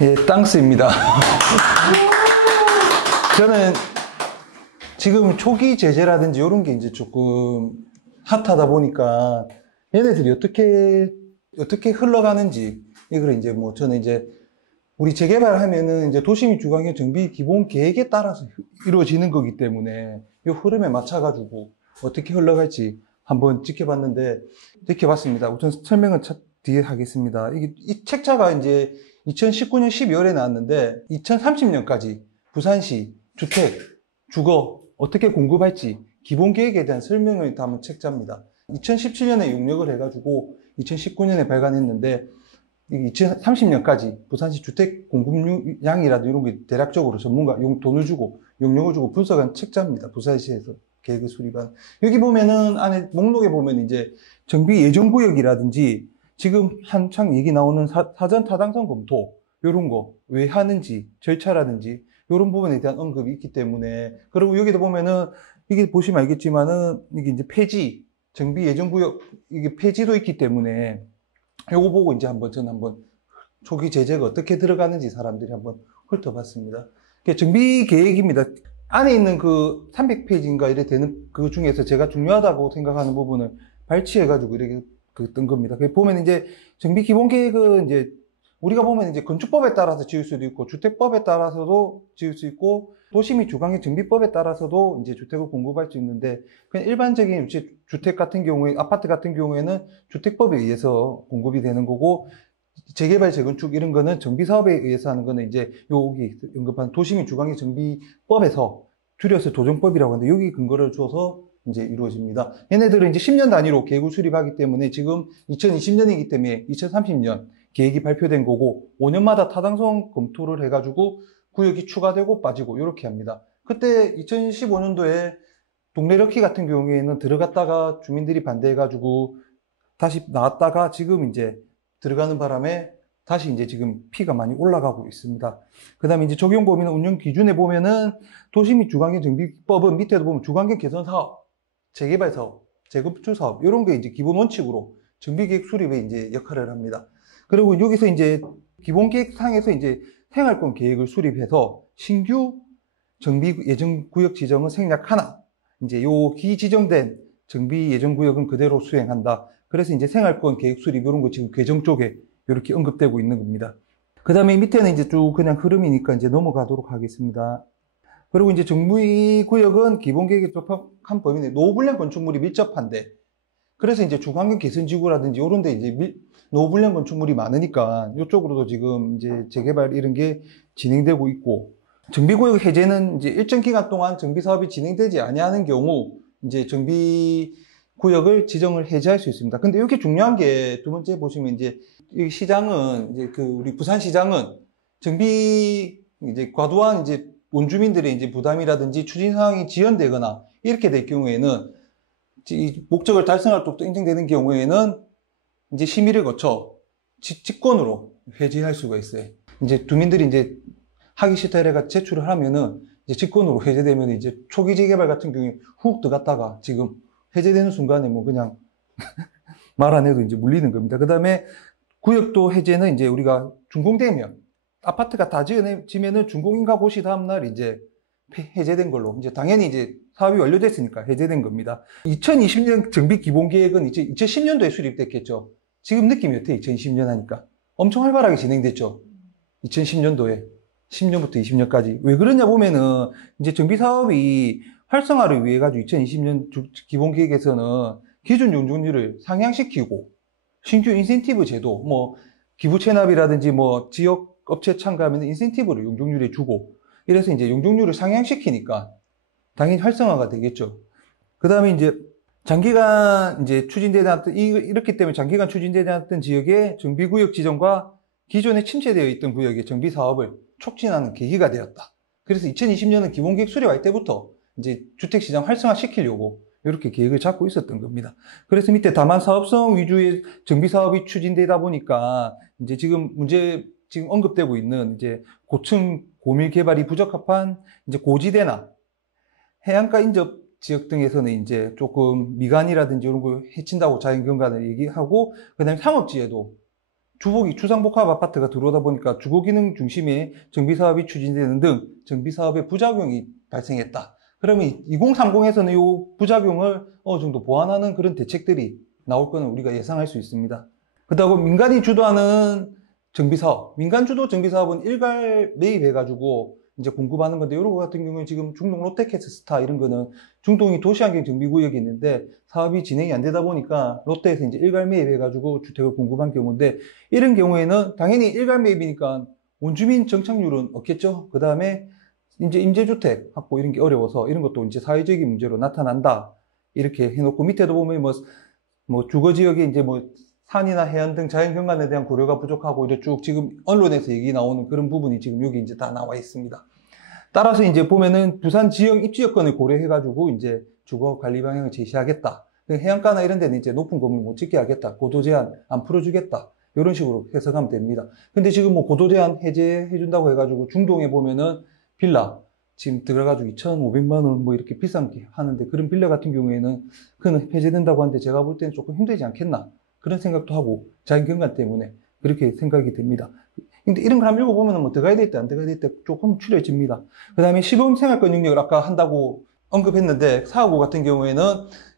예, 땅스입니다. 저는 지금 초기 제재라든지 이런 게 이제 조금 핫하다 보니까 얘네들이 어떻게 흘러가는지, 이걸 이제 뭐 저는 이제 우리 재개발하면은 이제 도시민 주거환경 정비 기본 계획에 따라서 이루어지는 거기 때문에 이 흐름에 맞춰가지고 어떻게 흘러갈지 한번 지켜봤습니다. 우선 설명은 뒤에 하겠습니다. 이 책자가 이제 2019년 12월에 나왔는데 2030년까지 부산시 주택, 주거 어떻게 공급할지 기본 계획에 대한 설명을 담은 책자입니다. 2017년에 용역을 해가지고 2019년에 발간했는데 2030년까지 부산시 주택 공급량이라도 이런 게 대략적으로 전문가 돈을 주고 용역을 주고 분석한 책자입니다. 부산시에서 계획을 수립한. 여기 보면은 안에 목록에 보면 이제 정비 예정구역이라든지 지금 한창 얘기 나오는 사전 타당성 검토 이런 거 왜 하는지 절차라든지 이런 부분에 대한 언급이 있기 때문에, 그리고 여기도 보면은 이게 보시면 알겠지만은 이게 이제 폐지 정비 예정구역 이게 폐지도 있기 때문에 요거 보고 이제 저는 한번 초기 제재가 어떻게 들어가는지 사람들이 한번 훑어봤습니다. 정비 계획입니다. 안에 있는 그 300페이지인가 이래 되는 그 중에서 제가 중요하다고 생각하는 부분을 발췌해가지고 이렇게 뜬 겁니다. 보면 이제 정비 기본 계획은 이제 우리가 보면 이제 건축법에 따라서 지을 수도 있고 주택법에 따라서도 지을 수 있고 도시 및 주거환경 정비법에 따라서도 이제 주택을 공급할 수 있는데, 그냥 일반적인 주택 같은 경우에 아파트 같은 경우에는 주택법에 의해서 공급이 되는 거고, 재개발 재건축 이런 거는 정비사업에 의해서 하는 거는 이제 여기 언급한 도시 및 주거환경 정비법에서 줄여서 도정법이라고 하는데 여기 근거를 줘서 이제 이루어집니다. 얘네들은 이제 10년 단위로 계획을 수립하기 때문에 지금 2020년이기 때문에 2030년 계획이 발표된 거고 5년마다 타당성 검토를 해가지고 구역이 추가되고 빠지고 이렇게 합니다. 그때 2015년도에 동네 럭키 같은 경우에는 들어갔다가 주민들이 반대해가지고 다시 나왔다가 지금 이제 들어가는 바람에 다시 이제 지금 피가 많이 올라가고 있습니다. 그 다음에 이제 적용 범위는 운영 기준에 보면은 도시 및 주거환경 정비법은 밑에도 보면 주거환경 개선 사업, 재개발 사업, 재건축 사업 이런 게 이제 기본 원칙으로 정비계획 수립에 이제 역할을 합니다. 그리고 여기서 이제 기본 계획상에서 이제 생활권 계획을 수립해서 신규 정비 예정 구역 지정은 생략 하나, 이제 요 기지정된 정비 예정 구역은 그대로 수행한다. 그래서 이제 생활권 계획 수립 이런 거 지금 개정 쪽에 이렇게 언급되고 있는 겁니다. 그 다음에 밑에는 이제 쭉 그냥 흐름이니까 이제 넘어가도록 하겠습니다. 그리고 이제 정비 구역은 기본 계획에 적합한 범위 내 노후불량 건축물이 밀접한데, 그래서 이제 주거환경 개선지구라든지 이런 데 이제 노후불량 건축물이 많으니까 이쪽으로도 지금 이제 재개발 이런 게 진행되고 있고, 정비구역 해제는 이제 일정 기간 동안 정비 사업이 진행되지 아니하는 경우 이제 정비구역을 지정을 해제할 수 있습니다. 근데 이렇게 중요한 게 두 번째 보시면 이제 이 시장은 이제 우리 부산시장은 정비 이제 과도한 이제 원주민들의 이제 부담이라든지 추진 사항이 지연되거나 이렇게 될 경우에는 목적을 달성할 때 인정되는 경우에는 이제 심의를 거쳐 직권으로 해제할 수가 있어요. 이제 주민들이 이제 하기 싫다 이래가 제출을 하면은 이제 직권으로 해제되면 이제 초기 재개발 같은 경우에 훅 들어갔다가 지금 해제되는 순간에 뭐 그냥 말 안 해도 이제 물리는 겁니다. 그 다음에 구역도 해제는 이제 우리가 준공되면 아파트가 다 지면은 준공인가 고시 다음날 이제 해제된 걸로, 이제 당연히 이제 사업이 완료됐으니까 해제된 겁니다. 2020년 정비 기본 계획은 이제 2010년도에 수립됐겠죠. 지금 느낌이 어때요? 2020년 하니까 엄청 활발하게 진행됐죠. 2010년도에 10년부터 20년까지. 왜 그러냐 보면은 이제 정비 사업이 활성화를 위해 가지고 2020년 기본 계획에서는 기준 용적률을 상향시키고 신규 인센티브 제도, 뭐 기부 체납이라든지 뭐 지역 업체 참가하면 인센티브를 용적률에 주고, 이래서 이제 용적률을 상향시키니까 당연히 활성화가 되겠죠. 그 다음에 이제 장기간 이제 추진되지 않았던, 이렇기 때문에 장기간 추진되지 않았던 지역의 정비구역 지정과 기존에 침체되어 있던 구역의 정비 사업을 촉진하는 계기가 되었다. 그래서 2020년은 기본계획 수립할 때부터 이제 주택시장 활성화 시키려고 이렇게 계획을 잡고 있었던 겁니다. 그래서 밑에 다만 사업성 위주의 정비 사업이 추진되다 보니까 이제 지금 언급되고 있는 이제 고층 고밀 개발이 부적합한 이제 고지대나 해안가 인접 지역 등에서는 이제 조금 미관이라든지 이런 거 해친다고 자연경관을 얘기하고, 그 다음에 상업지에도 주복이 주상복합 아파트가 들어오다 보니까 주거기능 중심의 정비사업이 추진되는 등 정비사업의 부작용이 발생했다. 그러면 2030에서는 이 부작용을 어느 정도 보완하는 그런 대책들이 나올 거는 우리가 예상할 수 있습니다. 그렇다고 민간이 주도하는 정비사업, 민간 주도 정비사업은 일괄 매입해가지고 이제 공급하는 건데, 이런 거 같은 경우는 지금 중동 롯데캐스스타 이런 거는 중동이 도시환경 정비구역이 있는데 사업이 진행이 안 되다 보니까 롯데에서 이제 일괄 매입해가지고 주택을 공급한 경우인데, 이런 경우에는 당연히 일괄 매입이니까 원주민 정착률은 없겠죠. 그 다음에 이제 임대주택 확보 이런 게 어려워서 이런 것도 이제 사회적인 문제로 나타난다. 이렇게 해놓고 밑에도 보면 뭐 주거지역에 이제 뭐 산이나 해안 등 자연경관에 대한 고려가 부족하고, 이렇게 쭉 지금 언론에서 얘기 나오는 그런 부분이 지금 여기 이제 다 나와 있습니다. 따라서 이제 보면은 부산 지역 입지 여건을 고려해가지고 이제 주거 관리 방향을 제시하겠다. 해안가나 이런 데는 이제 높은 건물 못 짓게 하겠다. 고도 제한 안 풀어주겠다. 이런 식으로 해석하면 됩니다. 근데 지금 뭐 고도 제한 해제해준다고 해가지고 중동에 보면은 빌라 지금 들어가지고 2,500만 원 뭐 이렇게 비싼 게 하는데, 그런 빌라 같은 경우에는 그는 해제된다고 하는데 제가 볼 때는 조금 힘들지 않겠나. 그런 생각도 하고, 자연경관 때문에 그렇게 생각이 됩니다. 근데 이런 걸 한번 읽어보면 뭐 들어가야 될 때 안 들어가야 될 때 조금 추려집니다. 그 다음에 시범생활권 영역을 아까 한다고 언급했는데, 사하구 같은 경우에는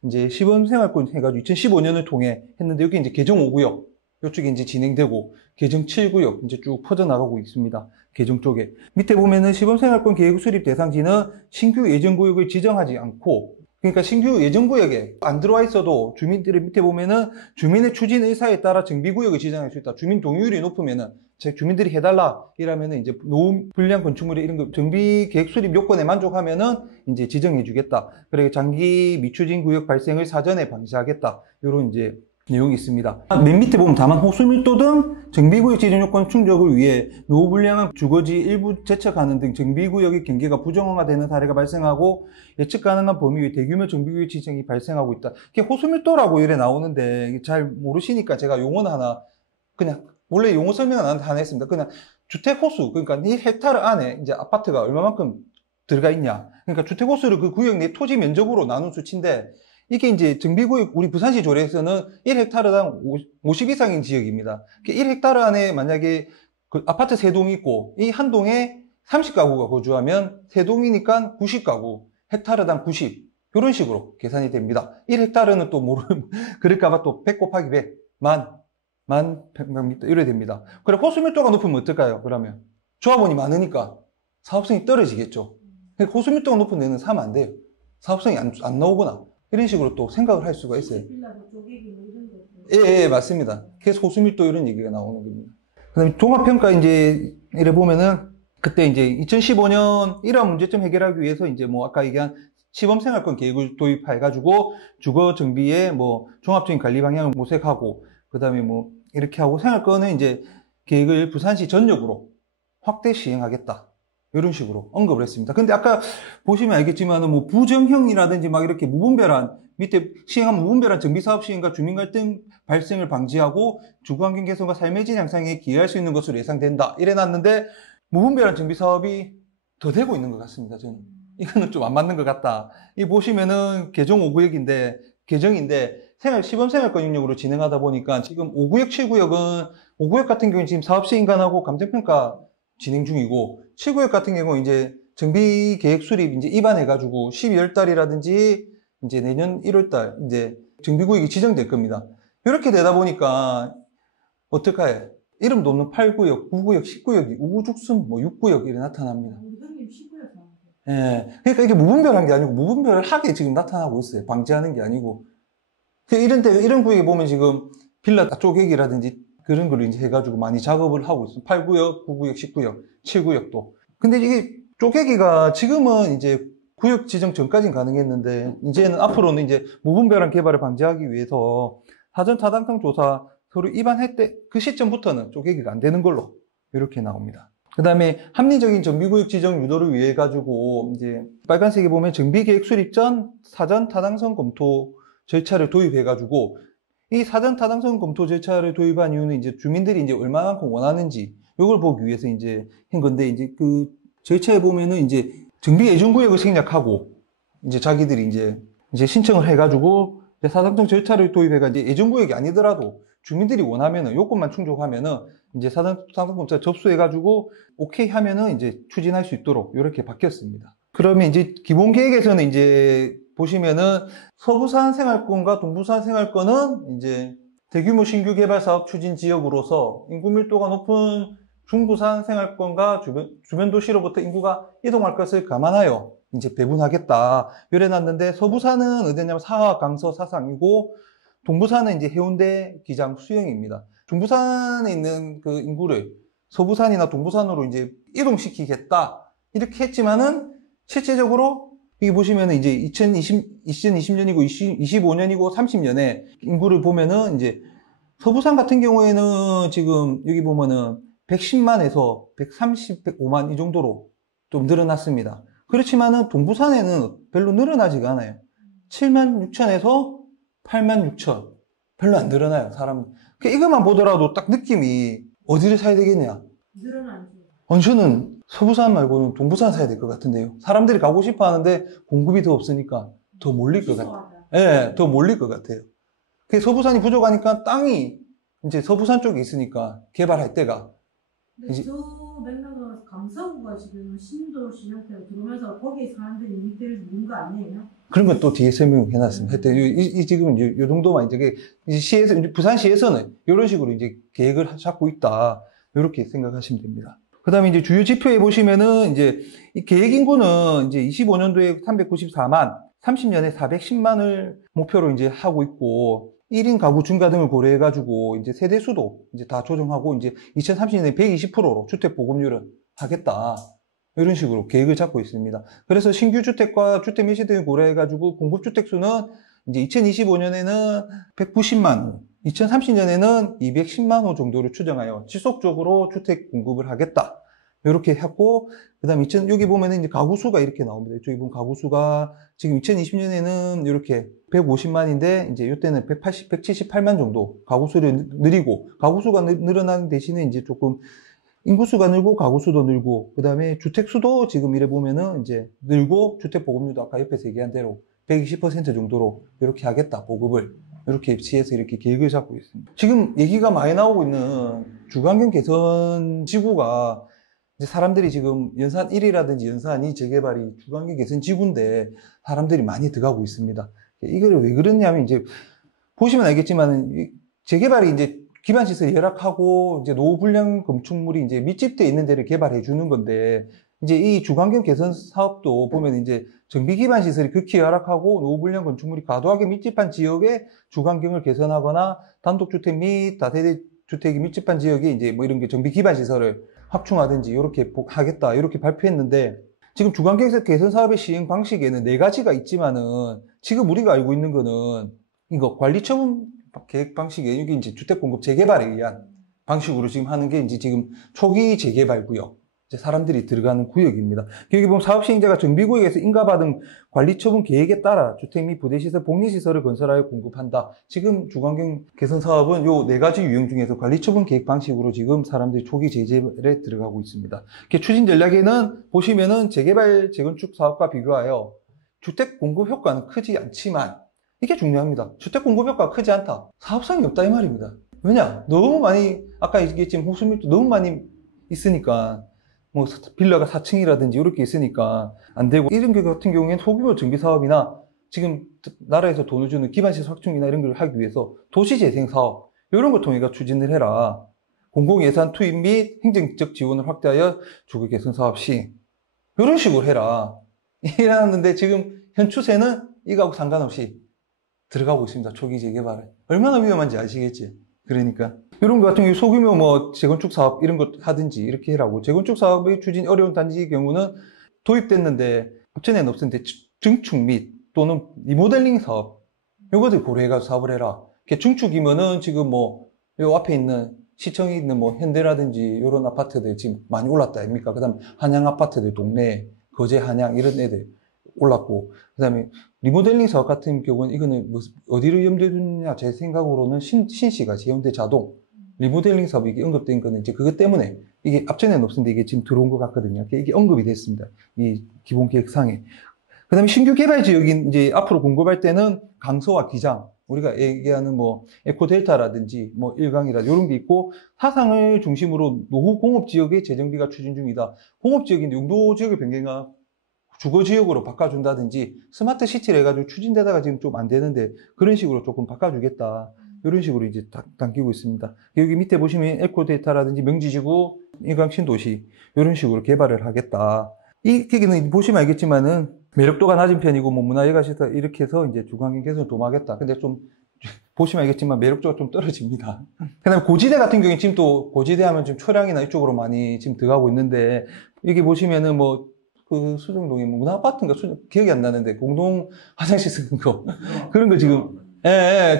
이제 시범생활권 해가지고 2015년을 통해 했는데, 여기 이제 개정 5구역 이쪽에 이제 진행되고, 개정 7구역 이제 쭉 퍼져나가고 있습니다. 개정 쪽에. 밑에 보면은 시범생활권 계획 수립 대상지는 신규 예정구역을 지정하지 않고, 그러니까 신규 예정구역에 안 들어와 있어도 주민들의 밑에 보면은 주민의 추진 의사에 따라 정비구역을 지정할 수 있다. 주민 동의율이 높으면은 주민들이 해달라 이러면은 이제 노후 불량 건축물의 이런 거 정비 계획 수립 요건에 만족하면은 이제 지정해주겠다. 그리고 장기 미추진 구역 발생을 사전에 방지하겠다. 이런 이제 내용이 있습니다. 맨 밑에 보면 다만 호수밀도 등 정비구역 지정 요건 충족을 위해 노후 불량한 주거지 일부 재척하는 등 정비구역의 경계가 부정화되는 사례가 발생하고 예측 가능한 범위 외 대규모 정비구역 지정이 발생하고 있다. 이게 호수밀도라고 이래 나오는데 잘 모르시니까 제가 용어는 하나 그냥 원래 용어 설명은 하나 했습니다. 그냥 주택 호수, 그러니까 이 헥타르 안에 이제 아파트가 얼마만큼 들어가 있냐. 그러니까 주택 호수를 그 구역 내 토지 면적으로 나눈 수치인데, 이게 이제 정비구역, 우리 부산시 조례에서는 1헥타르당 50 이상인 지역입니다. 1헥타르 안에 만약에 그 아파트 3동이 있고, 이 한 동에 30가구가 거주하면 3동이니까 90가구, 헥타르당 90. 이런 식으로 계산이 됩니다. 1헥타르는 또 그럴까봐 또 100 곱하기 100, 만 평방미터 이래 됩니다. 그래, 호수밀도가 높으면 어떨까요? 그러면 조합원이 많으니까 사업성이 떨어지겠죠. 호수밀도가 높은 데는 사면 안 돼요. 사업성이 안 나오거나 이런 식으로 또 생각을 할 수가 있어요. 예, 맞습니다. 그래서 호수밀도 이런 얘기가 나오는 겁니다. 그 다음에 종합평가 이제 이래 보면은 그때 이제 2015년 이러한 문제점 해결하기 위해서 이제 뭐 아까 얘기한 시범생활권 계획을 도입해가지고 주거 정비의 뭐 종합적인 관리 방향을 모색하고, 그 다음에 뭐 이렇게 하고 생활권은 이제 계획을 부산시 전역으로 확대 시행하겠다. 이런 식으로 언급을 했습니다. 근데 아까 보시면 알겠지만 뭐 부정형이라든지 막 이렇게 무분별한 밑에 시행한 무분별한 정비사업 시행과 주민갈등 발생을 방지하고 주거환경 개선과 삶의 질 향상에 기여할 수 있는 것으로 예상된다. 이래놨는데 무분별한 정비사업이 더 되고 있는 것 같습니다. 저는 이거는 좀 안 맞는 것 같다. 이 보시면은 개정 5구역인데 개정인데 시범생활권 영역으로 진행하다 보니까 지금 5구역, 7구역은 5구역 같은 경우는 지금 사업시행관하고 감정평가 진행 중이고, 7구역 같은 경우는 이제 정비계획 수립 이제 입안해가지고 12월 달이라든지 이제 내년 1월 달 이제 정비구역이 지정될 겁니다. 이렇게 되다 보니까 어떡해? 이름도 없는 8구역, 9구역, 10구역이 우후죽순 뭐 6구역 이렇게 나타납니다. 예. 그러니까 이게 무분별한 게 아니고 무분별하게 지금 나타나고 있어요. 방지하는 게 아니고. 이런 구역에 보면 지금 빌라 쪼개기라든지 그런 걸 이제 해가지고 많이 작업을 하고 있어요. 8구역, 9구역, 10구역, 7구역도. 근데 이게 쪼개기가 지금은 이제 구역 지정 전까지는 가능했는데, 이제는 앞으로는 이제 무분별한 개발을 방지하기 위해서 사전 타당성 조사 서류 입안할 때 그 시점부터는 쪼개기가 안 되는 걸로 이렇게 나옵니다. 그 다음에 합리적인 정비구역 지정 유도를 위해 가지고 이제 빨간색에 보면 정비계획 수립 전 사전 타당성 검토 절차를 도입해 가지고, 이 사전 타당성 검토 절차를 도입한 이유는 이제 주민들이 이제 얼마만큼 원하는지 이걸 보기 위해서 이제 한 건데, 이제 그 절차에 보면은 이제 정비 예정구역을 생략하고 이제 자기들이 이제 신청을 해가지고 사당성 절차를 도입해가 이제 예정구역이 아니더라도 주민들이 원하면은 요건만 충족하면은 이제 상속공사 접수해가지고 오케이 하면은 이제 추진할 수 있도록 이렇게 바뀌었습니다. 그러면 이제 기본 계획에서는 이제 보시면은 서부산 생활권과 동부산 생활권은 이제 대규모 신규 개발 사업 추진 지역으로서 인구 밀도가 높은 중부산 생활권과 주변 도시로부터 인구가 이동할 것을 감안하여 이제 배분하겠다. 요래놨는데 서부산은 어디냐면 사하, 강서, 사상이고 동부산은 이제 해운대, 기장, 수영입니다. 중부산에 있는 그 인구를 서부산이나 동부산으로 이제 이동시키겠다. 이렇게 했지만은 실제적으로 여기 보시면은 이제 2020년이고 25년이고 30년에 인구를 보면은 이제 서부산 같은 경우에는 지금 여기 보면은 110만에서 130, 105만 이 정도로 좀 늘어났습니다. 그렇지만은 동부산에는 별로 늘어나지가 않아요. 7만 6천에서 8만 6천. 별로 안 늘어나요, 사람. 이것만 보더라도 딱 느낌이 어디를 사야 되겠냐? 늘어나죠. 저는 서부산 말고는 동부산 사야 될 것 같은데요. 사람들이 가고 싶어 하는데 공급이 더 없으니까 더 몰릴 것 같아요. 예, 더 몰릴 것 같아요. 서부산이 부족하니까 땅이 이제 서부산 쪽에 있으니까 개발할 때가. 근데 저 맥락은 강서구가 지금 신도시 형태로 들어오면서 거기에 사람들이 이익들을 누는 거 아니에요? 그런 건 또 뒤에 설명해놨습니다. 하여튼, 지금 이제 요 정도만 이제 시에서, 부산시에서는 이런 식으로 이제 계획을 잡고 있다. 이렇게 생각하시면 됩니다. 그 다음에 이제 주요 지표에 보시면은 이제 이 계획 인구는 이제 25년도에 394만, 30년에 410만을 목표로 이제 하고 있고, 1인 가구 증가 등을 고려해가지고 이제 세대 수도 이제 다 조정하고 이제 2030년에 120%로 주택 보급률은 하겠다. 이런 식으로 계획을 잡고 있습니다. 그래서 신규 주택과 주택 매시 등을 고려해가지고 공급주택 수는 이제 2025년에는 190만 호, 2030년에는 210만 호 정도를 추정하여 지속적으로 주택 공급을 하겠다. 이렇게 했고, 그 다음에 여기 보면은 이제 가구 수가 이렇게 나옵니다. 이쪽에 보면 가구 수가 지금 2020년에는 이렇게 150만인데, 이제 이때는 178만 정도 가구 수를 늘리고, 가구 수가 늘어나는 대신에 이제 조금 인구수가 늘고, 가구 수도 늘고, 그 다음에 주택 수도 지금 이래 보면은 이제 늘고, 주택 보급률도 아까 옆에서 얘기한 대로 120% 정도로 이렇게 하겠다, 보급을. 이렇게 시에서 이렇게 계획을 잡고 있습니다. 지금 얘기가 많이 나오고 있는 주거환경 개선 지구가 이제 사람들이 지금 연산 1이라든지 연산 2 재개발이 주거환경 개선 지구인데 사람들이 많이 들어가고 있습니다. 이걸 왜 그러냐면 이제 보시면 알겠지만 재개발이 이제 기반시설 열악하고 이제 노후 불량 건축물이 이제 밀집되어 있는 데를 개발해 주는 건데 이제 이 주거환경 개선 사업도 보면 이제 정비 기반 시설이 극히 열악하고 노후 불량 건축물이 과도하게 밀집한 지역의 주거환경을 개선하거나 단독주택 및 다세대 주택이 밀집한 지역에 이제 뭐 이런 게 정비 기반 시설을 확충하든지 이렇게 하겠다 이렇게 발표했는데 지금 주거환경 개선 사업의 시행 방식에는 네 가지가 있지만은 지금 우리가 알고 있는 거는 이거 관리처분 계획 방식에 이게 이제 주택 공급 재개발에 의한 방식으로 지금 하는 게 이제 지금 초기 재개발 구역. 이제 사람들이 들어가는 구역입니다. 여기 보면 사업 시행자가 정비구역에서 인가받은 관리처분 계획에 따라 주택 및 부대시설, 복리시설을 건설하여 공급한다. 지금 주거환경 개선 사업은 요 네 가지 유형 중에서 관리처분 계획 방식으로 지금 사람들이 초기 재개발에 들어가고 있습니다. 추진 전략에는 보시면은 재개발, 재건축 사업과 비교하여 주택 공급 효과는 크지 않지만 이게 중요합니다. 주택 공급 효과가 크지 않다. 사업성이 없다 이 말입니다. 왜냐? 너무 많이 아까 얘기했지만 호수밀도 너무 많이 있으니까 뭐 빌라가 4층이라든지 이렇게 있으니까 안 되고 이런 것 같은 경우에는 소규모 정비 사업이나 지금 나라에서 돈을 주는 기반시설 확충이나 이런 걸 하기 위해서 도시재생 사업 이런 걸 통해 추진을 해라. 공공예산 투입 및 행정적 지원을 확대하여 주거 개선 사업 시행 이런 식으로 해라. 이랬는데 지금 현 추세는 이거하고 상관없이 들어가고 있습니다. 초기 재개발에. 얼마나 위험한지 아시겠지? 그러니까 이런 것 같은 경우 소규모 뭐 재건축 사업 이런 것 하든지 이렇게 해라고. 재건축 사업의 추진 어려운 단지의 경우는 도입됐는데 업체내는 없었는데 증축 및 또는 리모델링 사업 요것들 고려해가지고 사업을 해라. 증축이면은 지금 뭐 요 앞에 있는 시청에 있는 뭐 현대라든지 이런 아파트들 지금 많이 올랐다 아닙니까? 그 다음에 한양 아파트들 동네 거제 한양 이런 애들 올랐고 그 다음에 리모델링 사업 같은 경우는 이거는 뭐 어디를 염두에 두느냐 제 생각으로는 신시가 해운대 자동 리모델링 사업이 이게 언급된 거는 이제 그것 때문에 이게 앞전에는 없었는데 이게 지금 들어온 것 같거든요. 이게 언급이 됐습니다. 이 기본 계획상에. 그 다음에 신규 개발 지역인 이제 앞으로 공급할 때는 강서와 기장 우리가 얘기하는 뭐 에코델타라든지 뭐 일강이라 이런 게 있고 사상을 중심으로 노후 공업 지역의 재정비가 추진 중이다. 공업 지역인데 용도 지역의 변경과 주거 지역으로 바꿔준다든지 스마트 시티를 해가지고 추진되다가 지금 좀 안 되는데 그런 식으로 조금 바꿔주겠다. 이런 식으로 이제 당기고 있습니다. 여기 밑에 보시면 에코데이터라든지 명지지구, 일강 신도시 이런 식으로 개발을 하겠다. 이 기기는 보시면 알겠지만은 매력도가 낮은 편이고 뭐 문화예가시다 이렇게 해서 이제 주거환경 개선을 도모하겠다. 근데 좀 보시면 알겠지만 매력도가 좀 떨어집니다. 그다음에 고지대 같은 경우에 지금 또 고지대 하면 지금 초량이나 이쪽으로 많이 지금 들어가고 있는데 여기 보시면은 뭐 그 수정동에 뭐 문화 아파트인가 기억이 안 나는데 공동 화장실 쓰는 거 그런 거 지금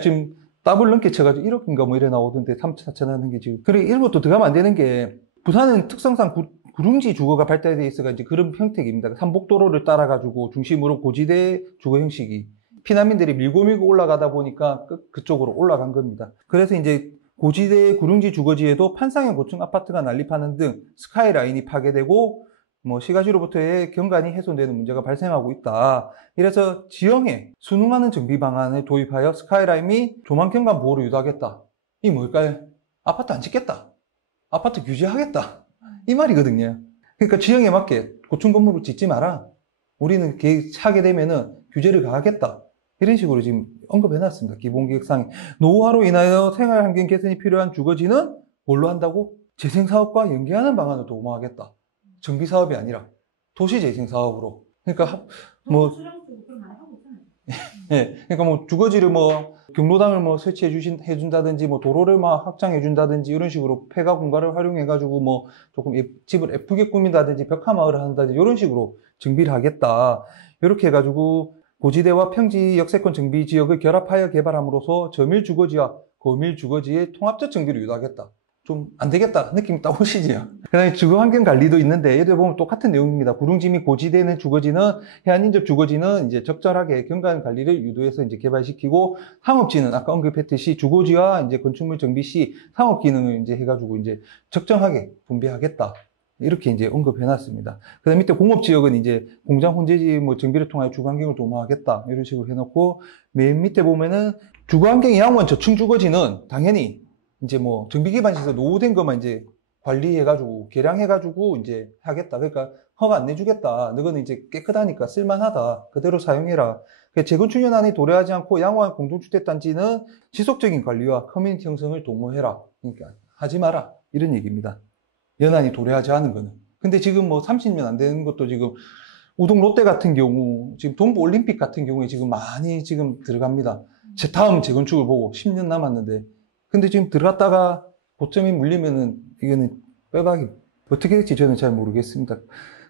지금 더블 넘게 쳐가지고 1억인가 뭐 이래 나오던데 3차 4차 하는 게 지금 그래 이런 것도 들어가면 안 되는 게 부산은 특성상 구릉지 주거가 발달되어 있어가 이제 그런 형태입니다. 삼복도로를 따라가지고 중심으로 고지대 주거 형식이 피난민들이 밀고 올라가다 보니까 그쪽으로 올라간 겁니다. 그래서 이제 고지대 구릉지 주거지에도 판상형 고층 아파트가 난립하는 등 스카이라인이 파괴되고 뭐 시가지로부터의 경관이 훼손되는 문제가 발생하고 있다. 이래서 지형에 순응하는 정비 방안을 도입하여 스카이라인 및 조망 경관 보호를 유도하겠다. 이 뭘까요? 아파트 안 짓겠다. 아파트 규제하겠다. 이 말이거든요. 그러니까 지형에 맞게 고층 건물을 짓지 마라. 우리는 하게 되면은 규제를 가하겠다. 이런 식으로 지금 언급해놨습니다. 기본계획상에. 노후화로 인하여 생활환경 개선이 필요한 주거지는 뭘로 한다고? 재생사업과 연계하는 방안을 도모하겠다. 정비사업이 아니라 도시재생사업으로. 그러니까 뭐 예, 그러니까 뭐 주거지를 뭐 경로당을 뭐 해준다든지 뭐 도로를 막 확장해준다든지 이런 식으로 폐가 공간을 활용해가지고 뭐 조금 집을 예쁘게 꾸민다든지 벽화마을을 한다든지 이런 식으로 정비를 하겠다. 이렇게 해가지고 고지대와 평지 역세권 정비 지역을 결합하여 개발함으로써 저밀 주거지와 고밀 주거지의 통합적 정비를 유도하겠다. 좀 안 되겠다 느낌 딱 오시죠. 그다음에 주거 환경 관리도 있는데 얘도 보면 똑같은 내용입니다. 구릉지 및 고지대는 주거지는 해안 인접 주거지는 이제 적절하게 경관 관리를 유도해서 이제 개발시키고 상업지는 아까 언급했듯이 주거지와 이제 건축물 정비 시 상업 기능을 이제 해가지고 이제 적정하게 분배하겠다. 이렇게 이제 언급해놨습니다. 그 다음 밑에 공업지역은 이제 공장 혼재지 뭐 정비를 통하여 주거환경을 도모하겠다. 이런 식으로 해놓고 맨 밑에 보면은 주거환경이 양호한 저층 주거지는 당연히 이제 뭐 정비 기반 시설 노후된 것만 이제 관리해가지고 개량해가지고 이제 하겠다. 그러니까 허가 안 내주겠다. 너는 이제 깨끗하니까 쓸만하다. 그대로 사용해라. 재건축 연한이 도래하지 않고 양호한 공동주택단지는 지속적인 관리와 커뮤니티 형성을 도모해라. 그러니까 하지 마라. 이런 얘기입니다. 연한이 도래하지 않은 거는. 근데 지금 뭐 30년 안 되는 것도 지금 우동 롯데 같은 경우 지금 동부 올림픽 같은 경우에 지금 많이 지금 들어갑니다. 다음 재건축을 보고 10년 남았는데 근데 지금 들어갔다가 고점이 물리면은 이거는 빼박이 어떻게 될지 저는 잘 모르겠습니다.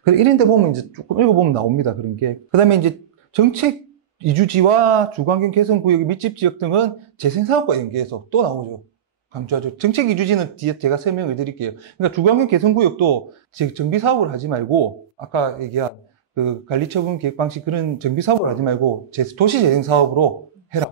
그래서 이런데 보면 이제 조금 읽어보면 나옵니다. 그런 게. 그 다음에 이제 정책 이주지와 주거환경 개선 구역의 밀집 지역 등은 재생사업과 연계해서 또 나오죠. 강조하죠. 정책 이주지는 뒤에 제가 설명을 드릴게요. 그러니까 주거환경 개선 구역도 정비 사업을 하지 말고 아까 얘기한 그 관리처분 계획 방식 그런 정비 사업을 하지 말고 도시 재생 사업으로 해라.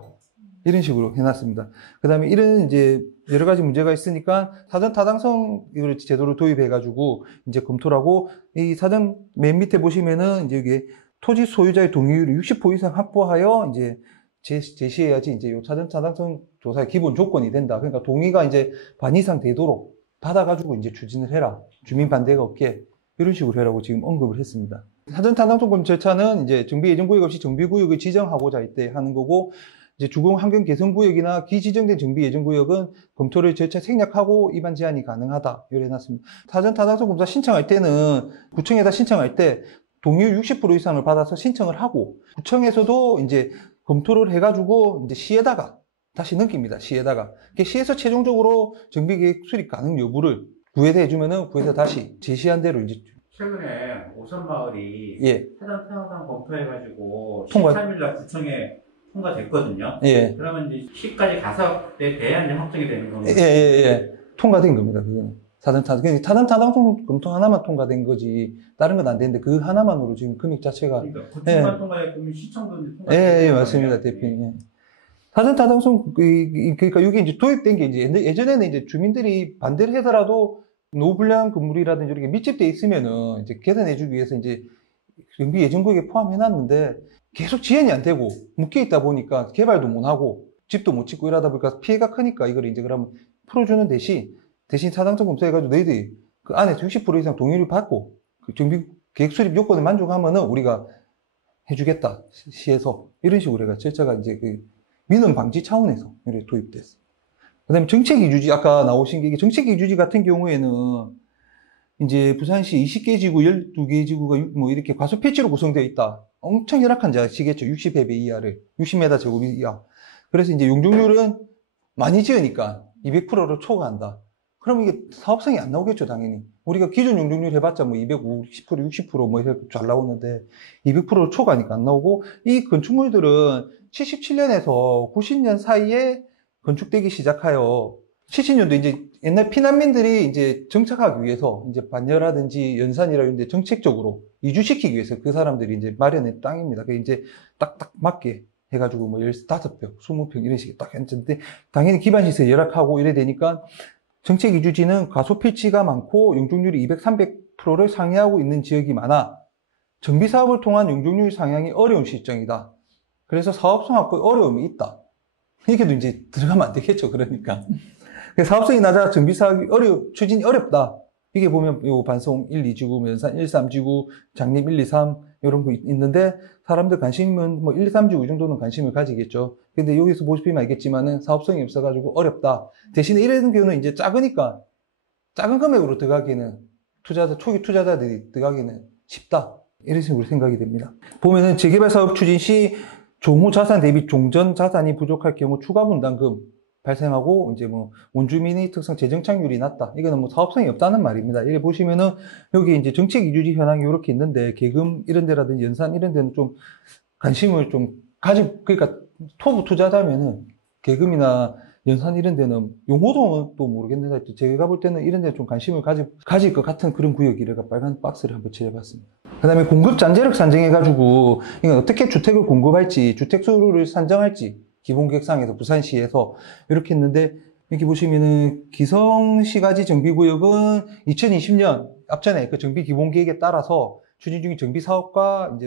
이런 식으로 해놨습니다. 그 다음에 이런 이제 여러 가지 문제가 있으니까 사전 타당성 제도를 도입해가지고 이제 검토를 하고 이 사전 맨 밑에 보시면은 이제 이게 토지 소유자의 동의율을 60% 이상 확보하여 이제 제시해야지 이제 요 사전 타당성 조사의 기본 조건이 된다. 그러니까 동의가 이제 반 이상 되도록 받아가지고 이제 추진을 해라. 주민 반대가 없게 이런 식으로 해라고 지금 언급을 했습니다. 사전 타당성 검토 절차는 이제 정비 예정구역 없이 정비구역을 지정하고자 할 때 하는 거고 이제 주거환경 개선구역이나 기지정된 정비 예정구역은 검토를 절차 생략하고 입안 제한이 가능하다. 이렇게 해놨습니다. 사전 타당성 검사 신청할 때는 구청에다 신청할 때 동의율 60% 이상을 받아서 신청을 하고 구청에서도 이제 검토를 해가지고 이제 시에다가 다시 넘깁니다. 시에다가 시에서 최종적으로 정비계획 수립 가능 여부를 구에서 해주면은 구에서 다시 제시한 대로 이제 최근에 오선마을이 예. 사전 타당성 검토해가지고 통과. 13일날 구청에 통과됐거든요. 예. 그러면 이제 시까지 가서 에 대한 확정이 되는 건가요? 예. 통과된 겁니다. 그거는. 사전 타당성 검토 하나만 통과된 거지 다른 건 안 되는데 그 하나만으로 지금 금액 자체가 그러니까 구청만 통과했으면 시청도 통과됐어요. 예, 맞습니다, 대표님. 예. 사전 타당성 그러니까 이게 이제 도입된 게 이제 예전에는 이제 주민들이 반대를 하더라도 노불량 건물이라든지 이렇게 밀집돼 있으면은 이제 개선해주기 위해서 이제 정비 예정구역에 포함해놨는데 계속 지연이 안 되고 묶여 있다 보니까 개발도 못 하고 집도 못 짓고 이러다 보니까 피해가 크니까 이걸 이제 그럼 풀어주는 대신 사당성 검사해가지고 너희들이 그 안에서 60% 이상 동의를 받고 그 정비 계획 수립 요건을 만족하면은 우리가 해주겠다 시에서 이런 식으로 해가 절차가 이제 그 민원 방지 차원에서 이렇게 도입됐어. 그다음에 정책 이주지 아까 나오신 게 이게 정책 이주지 같은 경우에는 이제 부산시 20개 지구, 12개 지구가 뭐 이렇게 과수 필지로 구성되어 있다. 엄청 열악한 자시겠죠. 60회배 이하를 60m 제곱 이하. 그래서 이제 용적률은 많이 지으니까 200%를 초과한다. 그럼 이게 사업성이 안 나오겠죠, 당연히. 우리가 기존 용적률 해봤자 뭐 250%, 60% 뭐 이렇게 잘 나오는데 200%를 초과하니까 안 나오고 이 건축물들은 77년에서 90년 사이에 건축되기 시작하여 70년도 이제 옛날 피난민들이 이제 정착하기 위해서 이제 반려라든지 연산이라 이런 데 정책적으로 이주시키기 위해서 그 사람들이 이제 마련한 땅입니다. 그 이제 딱딱 맞게 해가지고 뭐 15평, 20평 이런 식으로 딱 했는데 당연히 기반시설 열악하고 이래 되니까 정책 이주지는 과소 필지가 많고 용적률이 200, 300%를 상회하고 있는 지역이 많아 정비 사업을 통한 용적률 상향이 어려운 실정이다. 그래서 사업성 확보에 어려움이 있다. 이게도 이제 들어가면 안 되겠죠. 그러니까. 사업성이 낮아 정비 사업이 추진이 어렵다. 이게 보면 요 반송 1, 2지구, 연산 1, 3지구, 장림 1, 2, 3 이런 거 있는데 사람들 관심은 뭐 1, 2, 3지구 이 정도는 관심을 가지겠죠. 근데 여기서 보시면 알겠지만은 사업성이 없어가지고 어렵다. 대신에 이런 경우는 이제 작으니까 작은 금액으로 들어가기는 초기 투자자들이 들어가기는 쉽다. 이런 식으로 생각이 됩니다. 보면은 재개발 사업 추진 시 종호 자산 대비 종전 자산이 부족할 경우 추가 분담금 발생하고 이제 뭐 원주민의 특성 재정착률이 낮다. 이거는 뭐 사업성이 없다는 말입니다. 이게 보시면은 여기 이제 정책 이주지 현황이 이렇게 있는데 계금 이런 데라든지 연산 이런 데는 좀 관심을 좀 그러니까 토부 투자자면은 계금이나 연산 이런 데는 용호동은 또 모르겠는데 제가 볼 때는 이런 데 좀 관심을 가질 것 같은 그런 구역이래가 빨간 박스를 한번 칠해봤습니다. 그 다음에 공급 잠재력 산정해가지고 이건 어떻게 주택을 공급할지 주택 수를 산정할지 기본계획상에서 부산시에서 이렇게 했는데 여기 보시면은 기성시가지 정비구역은 2020년 앞전에 그 정비 기본계획에 따라서 추진 중인 정비 사업과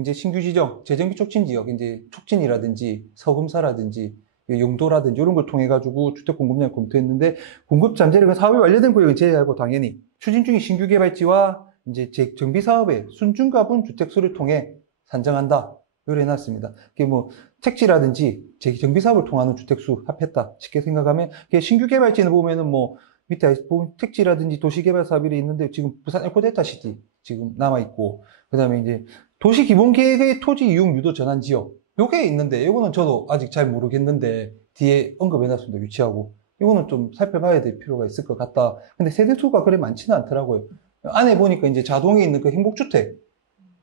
이제 신규 지정 재정비 촉진 지역 이제 촉진이라든지 서금사라든지 용도라든지 이런 걸 통해 가지고 주택 공급량을 검토했는데 공급 잠재력은 사업이 완료된 구역은 제외하고 당연히 추진 중인 신규 개발지와 이제 정비 사업의 순증가분 주택 수를 통해 산정한다. 요래 해놨습니다. 그게 뭐 택지라든지 정비 사업을 통하는 주택수 합했다. 쉽게 생각하면 신규 개발지는 보면은 뭐 밑에 택지라든지 도시개발 사업이 있는데 지금 부산 에코데이터 시티 지금 남아 있고 그다음에 이제 도시 기본 계획의 토지 이용 유도 전환 지역 요게 있는데 요거는 저도 아직 잘 모르겠는데 뒤에 언급해놨습니다. 위치하고 이거는 좀 살펴봐야 될 필요가 있을 것 같다. 근데 세대수가 그래 많지는 않더라고요. 안에 보니까 이제 자동에 있는 그 행복주택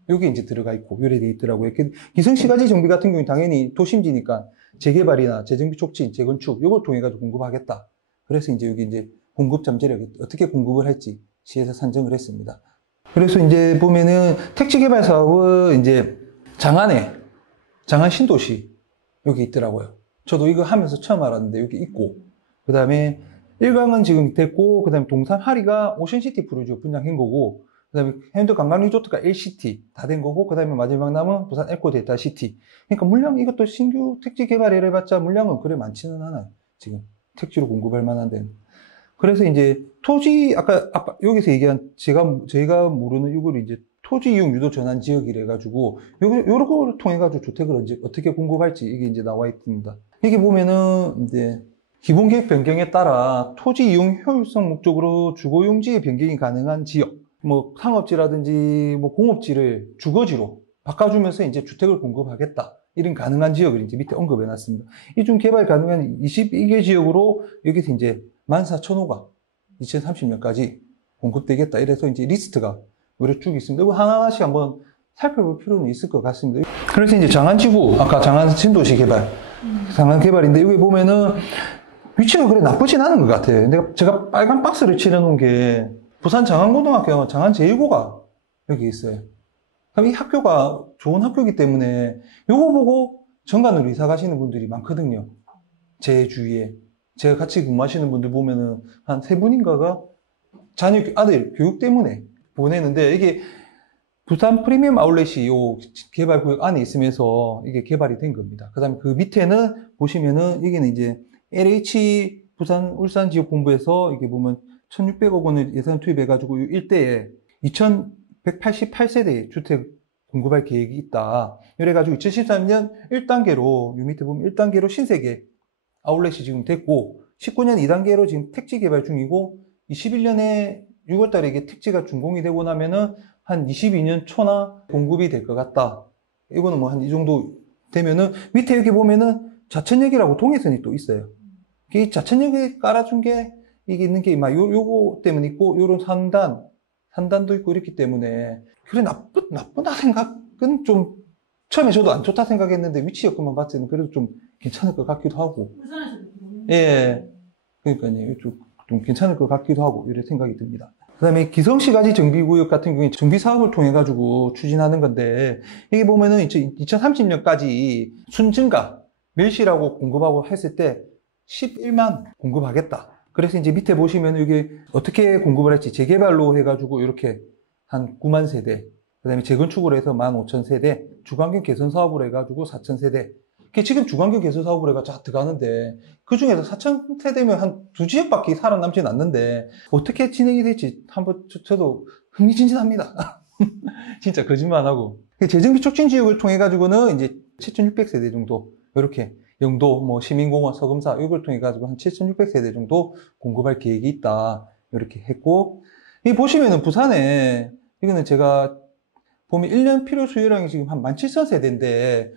여기 이제 들어가 있고 요래돼 있더라고요. 기성시가지 정비 같은 경우는 당연히 도심지니까 재개발이나 재정비 촉진, 재건축 요걸 통해 가지고 공급하겠다. 그래서 이제 여기 이제 공급 잠재력 어떻게 공급을 할지 시에서 산정을 했습니다. 그래서 이제 보면은 택지 개발 사업은 이제 장안 신도시 여기 있더라고요. 저도 이거 하면서 처음 알았는데 여기 있고 그 다음에 일강은 지금 됐고 그 다음에 동산 하리가 오션시티 프로젝트 분양한 거고 그 다음에 해운대 관광 리조트가 LCT 다 된 거고 그 다음에 마지막 남은 부산 에코데이터 시티. 그러니까 물량 이것도 신규 택지 개발을 해봤자 물량은 그래 많지는 않아요. 지금 택지로 공급할 만한 데는. 그래서 이제 토지 아까 여기서 얘기한 저희가 모르는 이걸 이제 토지 이용 유도 전환 지역이래 가지고 요런 거를 통해 가지고 주택을 어떻게 공급할지 이게 이제 나와 있습니다. 이게 보면은 이제 기본 계획 변경에 따라 토지 이용 효율성 목적으로 주거 용지의 변경이 가능한 지역 뭐 상업지라든지 뭐 공업지를 주거지로 바꿔주면서 이제 주택을 공급하겠다. 이런 가능한 지역을 이제 밑에 언급해 놨습니다. 이 중 개발 가능한 22개 지역으로 여기서 이제 14,000호가 2030년까지 공급되겠다. 이래서 이제 리스트가 요래 쭉 있습니다. 이거 하나하나씩 한번 살펴볼 필요는 있을 것 같습니다. 그래서 이제 장안지구, 아까 장안 신도시 개발, 장안 개발인데 여기 보면은 위치가 그래 나쁘진 않은 것 같아요. 제가 빨간 박스를 칠해놓은 게 부산 장안고등학교 장안 제1고가 여기 있어요. 그럼 이 학교가 좋은 학교이기 때문에 요거 보고 정관으로 이사 가시는 분들이 많거든요. 제 주위에. 제가 같이 근무하시는 분들 보면은 한 3분인가가 아들 교육 때문에 보내는데 이게 부산 프리미엄 아울렛이 요 개발 구역 안에 있으면서 이게 개발이 된 겁니다. 그 다음에 그 밑에는 보시면은 여기는 이제 LH 부산 울산 지역 본부에서 이게 보면 1,600억 원을 예산 투입해가지고 이 일대에 2,188세대 주택 공급할 계획이 있다. 이래가지고 2013년 1단계로, 요 밑에 보면 1단계로 신세계 아울렛이 지금 됐고, 19년 2단계로 지금 택지 개발 중이고, 21년에 6월 달에 이게 택지가 준공이 되고 나면은 한 22년 초나 공급이 될 것 같다. 이거는 뭐 한 이 정도 되면은, 밑에 여기 보면은 자천역이라고 동해선이 또 있어요. 이 자천역에 깔아준 게, 이게 있는 게, 막 요거 때문에 있고, 요런 산단도 있고 이렇기 때문에, 그래, 나쁘다 생각은 좀, 처음에 저도 안 좋다 생각했는데, 위치 여건만 봤을 때는 그래도 좀 괜찮을 것 같기도 하고. 울산에서도 들어오는 예. 그러니까요. 좀 괜찮을 것 같기도 하고, 이런 생각이 듭니다. 그 다음에 기성시가지 정비구역 같은 경우에 정비사업을 통해가지고 추진하는 건데, 이게 보면은 2030년까지 순증가, 멸시라고 공급하고 했을 때 11만 공급하겠다. 그래서 이제 밑에 보시면 이게 어떻게 공급을 할지 재개발로 해가지고 이렇게 한 9만 세대, 그 다음에 재건축으로 해서 15,000세대, 주거환경 개선 사업으로 해가지고 4,000세대. 지금 주거환경 개선 사업으로 해가 쫙 들어가는데, 그 중에서 4,000세대면 한 두 지역밖에 살아남지는 않는데, 어떻게 진행이 될지 한번 저도 흥미진진합니다. 진짜 거짓말 안 하고. 재정비 촉진 지역을 통해가지고는 이제 7,600세대 정도, 이렇게 영도, 뭐 시민공원, 서금사, 이걸 통해가지고 한 7,600세대 정도 공급할 계획이 있다. 이렇게 했고, 이 보시면은 부산에, 이거는 제가 보면 1년 필요 수요량이 지금 한 17,000세대인데,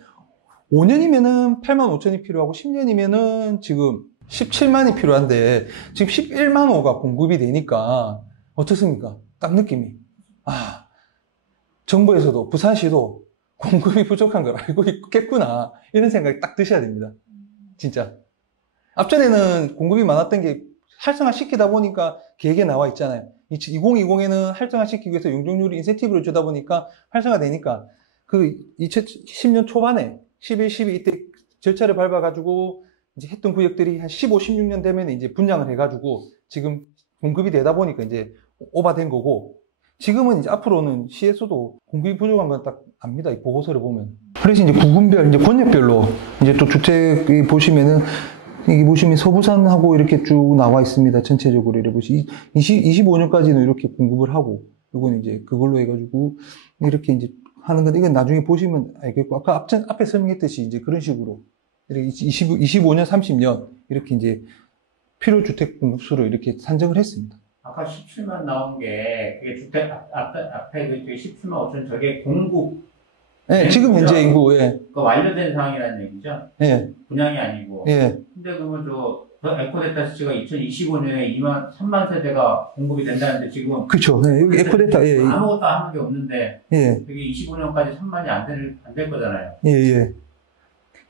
5년이면은 85,000이 필요하고 10년이면은 지금 17만이 필요한데 지금 11만 호가 공급이 되니까 어떻습니까? 딱 느낌이 정부에서도 부산시도 공급이 부족한 걸 알고 있겠구나 이런 생각이 딱 드셔야 됩니다. 진짜 앞전에는 공급이 많았던 게 활성화 시키다 보니까 계획에 나와 있잖아요. 2020에는 활성화 시키기 위해서 용적률을 인센티브를 주다 보니까 활성화 되니까 그 2010년 초반에 11, 12 이때 절차를 밟아가지고 이제 했던 구역들이 한 15, 16년 되면 이제 분양을 해가지고 지금 공급이 되다 보니까 이제 오버된 거고 지금은 이제 앞으로는 시에서도 공급이 부족한 건 딱 압니다. 이 보고서를 보면. 그래서 이제 구군별, 이제 권역별로 이제 또 주택이 보시면은 여기 보시면 서부산하고 이렇게 쭉 나와 있습니다. 전체적으로 이렇게 보시 25년까지는 이렇게 공급을 하고 이건 이제 그걸로 해가지고 이렇게 이제 하는 건데, 이건 나중에 보시면 알겠고, 아까 앞에 설명했듯이 이제 그런 식으로, 이렇게 25년, 30년, 이렇게 이제 필요주택 공급수를 이렇게 산정을 했습니다. 아까 17만 나온 게, 그게 주택 앞에 그 17만 5천 저게 공급. 네, 지금 현재 이거, 예. 그 완료된 상황이라는 얘기죠? 예. 분양이 아니고. 예. 근데 그러면 에코데타 수치가 2025년에 3만 세대가 공급이 된다는데 지금. 그쵸. 네, 여기 에코데타, 예. 아무것도 하는 게 없는데. 예. 그게 25년까지 3만이 안 될 거잖아요. 예, 예.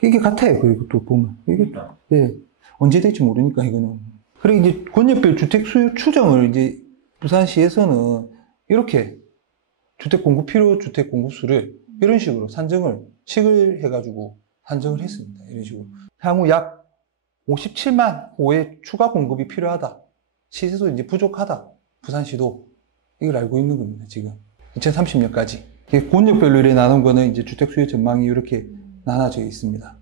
이게 같아요. 그리고 또 보면. 이게, 그러니까. 예. 언제 될지 모르니까, 이거는. 그리고 이제 권역별 주택 수요 추정을 이제 부산시에서는 이렇게 주택 공급, 필요 주택 공급수를 이런 식으로 식을 해가지고 산정을 했습니다. 이런 식으로. 향후 약 57만 호의 추가 공급이 필요하다. 시세도 이제 부족하다. 부산시도 이걸 알고 있는 겁니다. 지금 2030년까지 권역별로 이렇게 나눈 거는 이제 주택 수요 전망이 이렇게 나눠져 있습니다.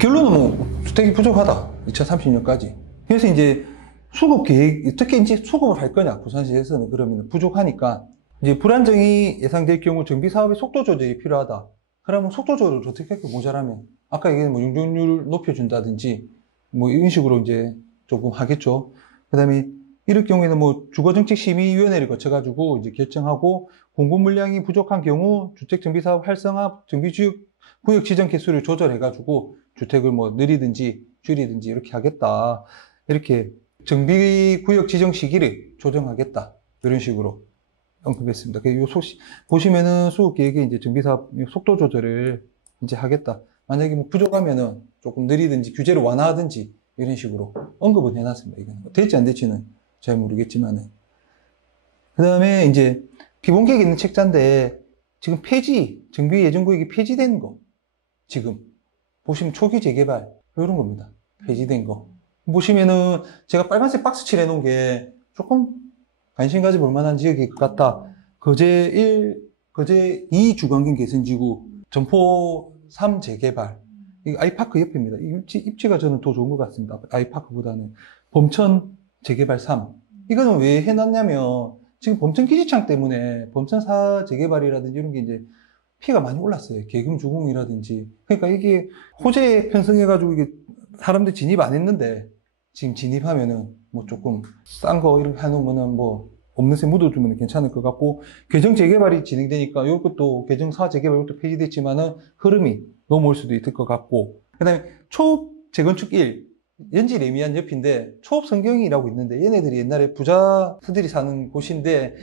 결론은 뭐 주택이 부족하다. 2030년까지. 그래서 이제 수급 계획 어떻게 이제 수급을 할 거냐. 부산시에서는 그러면 부족하니까 이제 불안정이 예상될 경우 정비 사업의 속도 조절이 필요하다. 그러면 속도 조절을 어떻게 할까? 모자라면 아까 얘기한 뭐 용적률을 높여준다든지 뭐 이런 식으로 이제 조금 하겠죠. 그 다음에 이럴 경우에는 뭐 주거정책심의위원회를 거쳐가지고 이제 결정하고 공급 물량이 부족한 경우 주택정비사업 활성화 정비구역 지정 개수를 조절해가지고 주택을 뭐 느리든지 줄이든지 이렇게 하겠다. 이렇게 정비구역 지정 시기를 조정하겠다. 이런 식으로 언급했습니다. 보시면은 수급계획에 이제 정비사업 속도 조절을 이제 하겠다. 만약에 뭐 부족하면은 조금 느리든지 규제를 완화하든지 이런 식으로 언급은 해놨습니다. 이거는 될지 안 될지는 잘 모르겠지만은. 그 다음에 이제 기본계획에 있는 책자인데 지금 정비 예정구역이 폐지된 거. 지금 보시면 초기 재개발 이런 겁니다. 폐지된 거. 보시면은 제가 빨간색 박스 칠해놓은 게 조금 관심 가져볼 만한 지역일 것 같다. 거제 2 주거환경 개선지구, 점포 3 재개발, 이 아이파크 옆입니다. 이 입지가 저는 더 좋은 것 같습니다. 아이파크보다는. 범천 재개발 3. 이거는 왜 해놨냐면, 지금 범천 기지창 때문에 범천 4 재개발이라든지 이런 게 이제 피가 많이 올랐어요. 개금 주공이라든지. 그러니까 이게 호재에 편성해가지고 이게 사람들 진입 안 했는데, 지금 진입하면은 뭐 조금 싼 거 이렇게 해놓으면은 뭐 없는 새 묻어주면 괜찮을 것 같고, 개정 재개발이 진행되니까 이것도 개정 4 재개발 이것도 폐지됐지만은 흐름이 넘어올 수도 있을 것 같고, 그 다음에 초업 재건축 1. 연지 레미안 옆인데 초업 성경이라고 있는데 얘네들이 옛날에 부자들이 사는 곳인데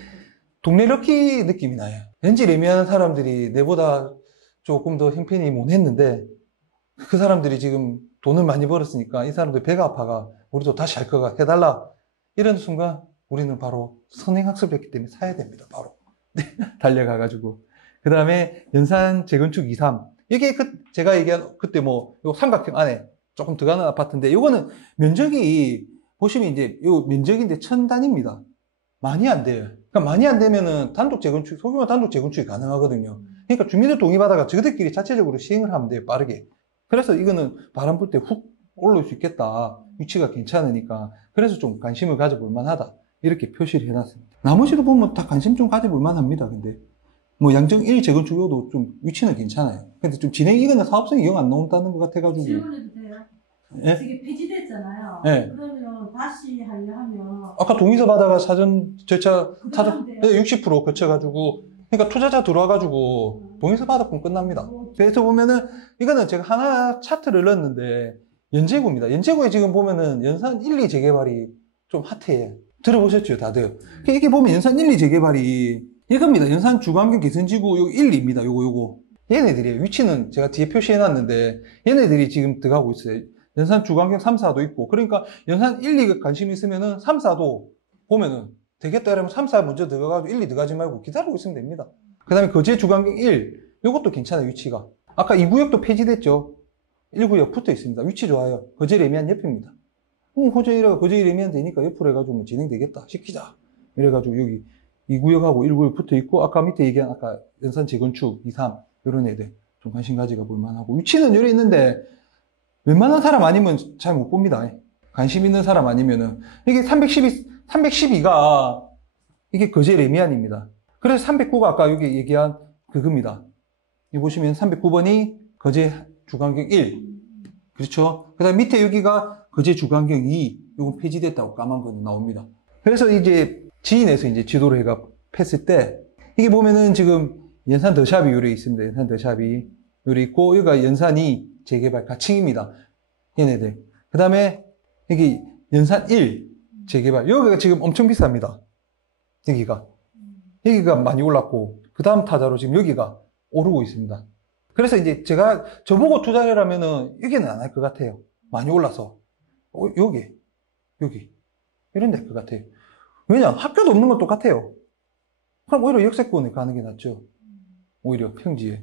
동네 럭키 느낌이 나요. 연지 레미안 사람들이 내보다 조금 더 형편이 못했는데 그 사람들이 지금 돈을 많이 벌었으니까 이 사람들 배가 아파가 우리도 다시 할 거가 해달라 이런 순간 우리는 바로 선행학습했기 때문에 사야 됩니다. 바로 달려가가지고. 그 다음에 연산 재건축 2, 3. 이게 제가 얘기한 그때 뭐 요 삼각형 안에 조금 들어가는 아파트인데 요거는 면적이 보시면 이제 요 면적인데 1000단입니다. 많이 안 돼요. 그러니까 많이 안 되면은 단독 재건축, 소규모 단독 재건축이 가능하거든요. 그러니까 주민들 동의받아가 저들끼리 자체적으로 시행을 하면 돼요. 빠르게. 그래서 이거는 바람 불 때 훅 올라올 수 있겠다. 위치가 괜찮으니까. 그래서 좀 관심을 가져볼 만하다. 이렇게 표시를 해놨습니다. 나머지도 보면 다 관심 좀 가져볼 만합니다. 근데 뭐 양정 1 재건축도 좀 위치는 괜찮아요. 근데 좀 진행이거나 사업성이 영 안 나온다는 것 같아가지고. 질문해도 돼요? 예? 이게 폐지됐잖아요. 예. 그러면 다시 하려 하면 아까 동의서 받아가 사전 절차 그거 사전 하면 돼요? 60% 거쳐가지고 그러니까 투자자 들어와가지고 동의서 받았으면 끝납니다. 그래서 보면은 이거는 제가 하나 차트를 넣었는데 연제구입니다. 연제구에 지금 보면은 연산 1, 2 재개발이 좀 핫해요. 들어보셨죠, 다들? 이게 보면 연산 1, 2 재개발이 이겁니다. 연산 주거환경 개선지구 요 1, 2입니다. 요거. 얘네들이에요. 위치는 제가 뒤에 표시해놨는데 얘네들이 지금 들어가고 있어요. 연산 주거환경 3, 4도 있고 그러니까 연산 1, 2가 관심 있으면은 3, 4도 보면은 되겠다 이러면 3, 4 먼저 들어가고 1, 2 들어가지 말고 기다리고 있으면 됩니다. 그 다음에 거제 주거환경 1 요것도 괜찮아요. 위치가. 아까 2구역도 폐지됐죠. 1구역 붙어 있습니다. 위치 좋아요. 거제 레미안 옆입니다. 호재이라가 거제 레미안 되니까 옆으로 해가지고 뭐 진행되겠다. 시키자. 이래가지고 여기 2구역하고 1구역 붙어 있고 아까 밑에 얘기한 아까 연산 재건축 2, 3 이런 애들 좀 관심 가지가 볼만하고 위치는 여기 있는데 웬만한 사람 아니면 잘 못 봅니다. 관심 있는 사람 아니면은 이게 312가 이게 거제 레미안입니다. 그래서 309가 아까 여기 얘기한 그겁니다. 여기 보시면 309번이 거제 주거환경 1 그렇죠? 그 다음 밑에 여기가 거제 주거환경 2 이건 폐지됐다고 까만 거 나옵니다. 그래서 이제 지인에서 이제 지도로 해가 폈을 때 이게 보면은 지금 연산 더샵이 요래 있습니다. 연산 더샵이 요래 있고 여기가 연산이 재개발 가칭입니다. 얘네들. 그 다음에 여기 연산 1 재개발. 여기가 지금 엄청 비쌉니다. 여기가 많이 올랐고 그 다음 타자로 지금 여기가 오르고 있습니다. 그래서 이제 제가 저보고 투자를 하면은 여기는 안 할 것 같아요. 많이 올라서. 여기 이런 데 할 것 같아요. 왜냐? 학교도 없는 건 똑같아요. 그럼 오히려 역세권에 가는 게 낫죠. 오히려 평지에.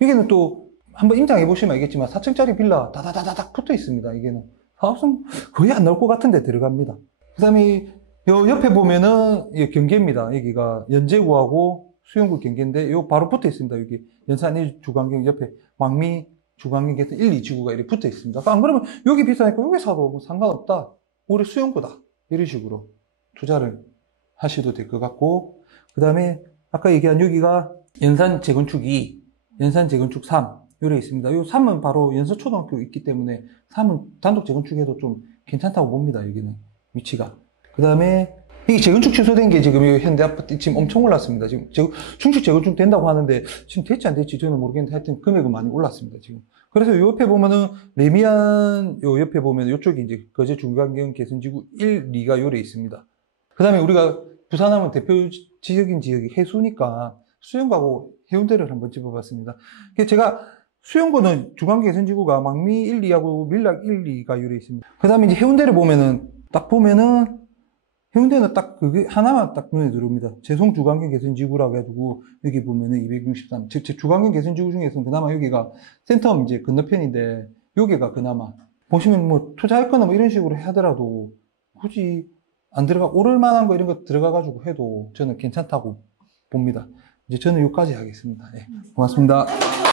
여기는 또 한번 임장해 보시면 알겠지만 4층짜리 빌라 다다다닥 붙어 있습니다. 이게는 사업성 거의 안 나올 것 같은데 들어갑니다. 그 다음에 요 옆에 보면은 경계입니다. 여기가 연제구하고 수영구 경계인데 요 바로 붙어 있습니다. 여기 연산 1 주거환경 옆에 왕미 주거환경 개선 1, 2 지구가 이렇게 붙어 있습니다. 안 그러면 여기 비싸니까 여기 사도 뭐 상관없다. 우리 수영구다. 이런 식으로 투자를 하셔도 될 것 같고 그 다음에 아까 얘기한 여기가 연산 재건축 2, 연산 재건축 3 요래 있습니다. 요 3은 바로 연서초등학교 있기 때문에 3은 단독 재건축해도 좀 괜찮다고 봅니다. 여기는 위치가. 그 다음에 이게 재건축 취소된 게 지금 현대 아파트 지금 엄청 올랐습니다. 지금 중축 재건축 된다고 하는데 지금 될지 안 될지 저는 모르겠는데 하여튼 금액은 많이 올랐습니다. 지금. 그래서 요 옆에 보면은 레미안 요 옆에 보면 요쪽이 이제 거제 중간경 개선지구 1, 2가 요래 있습니다. 그 다음에 우리가 부산하면 대표 지역인 지역이 해수니까 수영구하고 해운대를 한번 집어봤습니다. 제가 수영구는 중간경 개선지구가 망미 1, 2하고 밀락 1, 2가 요래 있습니다. 그 다음에 이제 해운대를 보면은 딱 보면은 해운대는 딱 그게 하나만 딱 눈에 들어옵니다. 재송 주거환경 개선지구라고 해가지고 여기 보면은 263. 즉 주거환경 개선지구 중에서는 그나마 여기가 센텀 이제 건너편인데 여기가 그나마 보시면 뭐 투자할 거나 뭐 이런 식으로 하더라도 굳이 안 들어가 오를 만한 거 이런 거 들어가가지고 해도 저는 괜찮다고 봅니다. 이제 저는 여기까지 하겠습니다. 네, 고맙습니다.